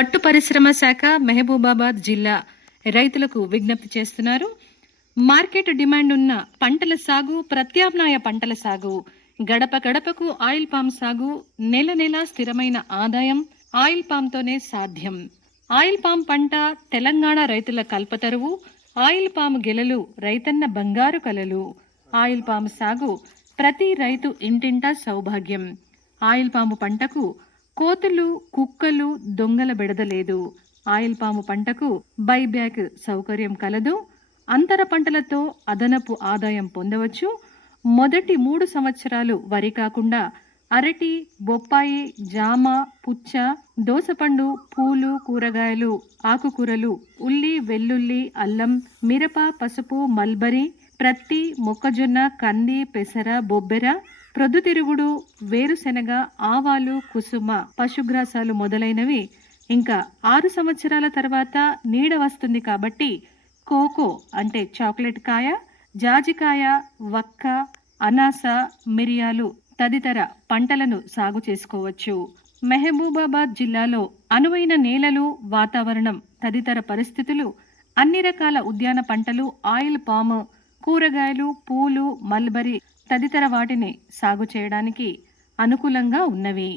పట్టు పరిశ్రమ శాఖ మహబూబాబాద్ జిల్లా రైతులకు విజ్ఞప్తి చేస్తున్నారు. మార్కెట్ డిమాండ్ ఉన్న పంటల సాగు ప్రత్యామ్నాయ పంటల సాగు గడప గడపకు ఆయిల్ పామ్ సాగు నెల నెల స్థిరమైన ఆదాయం ఆయిల్ పామ్తోనే సాధ్యం. ఆయిల్ పామ్ పంట తెలంగాణ రైతుల కల్పతరువు ఆయిల్ పామ్ గెలలు రైతన్న బంగారు కలలు. ఆయిల్ పామ్ సాగు ప్రతి రైతు ఇంటింటా సౌభాగ్యం. ఆయిల్ పాము పంటకు కోతులు కుక్కలు దొంగల బెడదలేదు ఆయిల్ పాము పంటకు బైబ్యాక్ సౌకర్యం కలదు. అంతర పంటలతో అదనపు ఆదాయం పొందవచ్చు. మొదటి మూడు సంవత్సరాలు వరి కాకుండా అరటి బొప్పాయి జామ పుచ్చ దోసపండు పూలు కూరగాయలు ఆకుకూరలు ఉల్లి వెల్లుల్లి అల్లం మిరప పసుపు మల్బరీ ప్రత్తి మొక్కజొన్న కంది పెసర బొబ్బెర ప్రొద్దుతిరుగుడు వేరుశెనగ ఆవాలు కుసుమ పశుగ్రాసాలు మొదలైనవి ఇంకా ఆరు సంవత్సరాల తర్వాత నీడ వస్తుంది కాబట్టి కోకో అంటే చాక్లెట్ కాయ జాజికాయ వక్క అనాస మిరియాలు తదితర పంటలను సాగు చేసుకోవచ్చు. మెహబూబాబాద్ జిల్లాలో అనువైన నేలలు వాతావరణం తదితర పరిస్థితులు అన్ని రకాల ఉద్యాన పంటలు ఆయిల్ పాము కూరగాయలు పూలు మల్బరీ తదితర వాటిని సాగు చేయడానికి అనుకూలంగా ఉన్నవి.